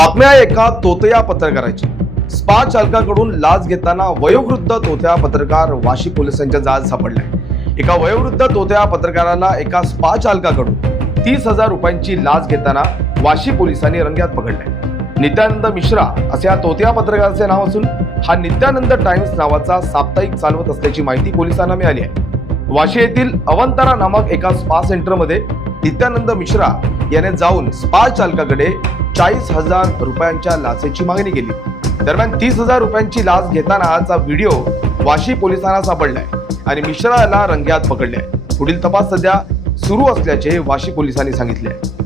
बातम्या एका तोतया पत्रकाराची. स्पा चालकाकडून लाच घेताना वयोवृद्ध तोत्या पत्रकार वाशी पोलिसांच्या जाळ्यात सापडलाय एका वयोवृद्ध तोत्या पत्रकाराला एका स्पा चालकाकडून तीस हजार रुपयांची लाच घेताना वाशी पोलिसांनी रंग्यात पकडलाय नित्यानंद मिश्रा असे या तोत्या पत्रकाराचे नाव असून हा नित्यानंद टाइम्स नावाचा साप्ताहिक चालवत असल्याची माहिती पोलिसांना मिळाली आहे. वाशी येथील अवंतारा नामक एका स्पा सेंटरमध्ये नित्यानंद मिश्रा याने जाऊन स्पा चालकाकडे चाळीस हजार रुपयांच्या लाचेची मागणी केली. दरम्यान तीस हजार रुपयांची लाच घेतानाचा व्हिडिओ वाशी पोलिसांना सापडलाय आणि मिश्रा याला रंग्यात पकडले पुढील तपास सध्या सुरू असल्याचे वाशी पोलिसांनी सांगितले आहे